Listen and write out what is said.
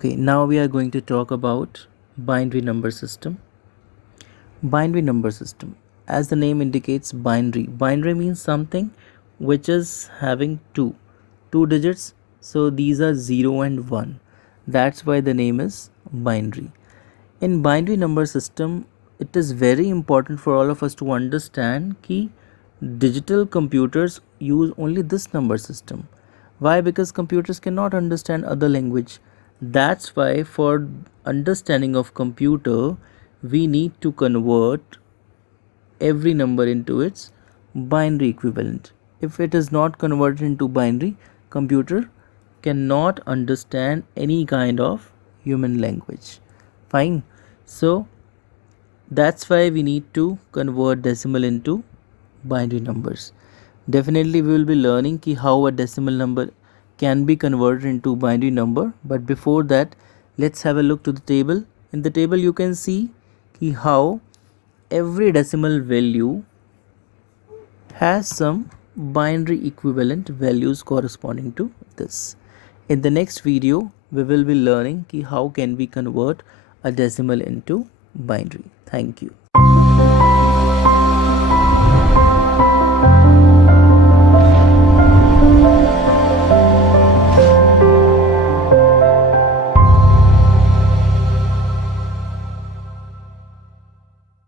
Okay, now we are going to talk about binary number system. Binary number system. As the name indicates, binary. Binary means something which is having two digits. So these are 0 and 1. That's why the name is binary. In binary number system, it is very important for all of us to understand that digital computers use only this number system. Why? Because computers cannot understand other language. That's why for understanding of computer, we need to convert every number into its binary equivalent. If it is not converted into binary, computer cannot understand any kind of human language. Fine. So that's why we need to convert decimal into binary numbers. Definitely we will be learning how a decimal number can be converted into binary number, but before that let's have a look to the table. In the table you can see how every decimal value has some binary equivalent values corresponding to this. In the next video we will be learning how can we convert a decimal into binary. Thank you.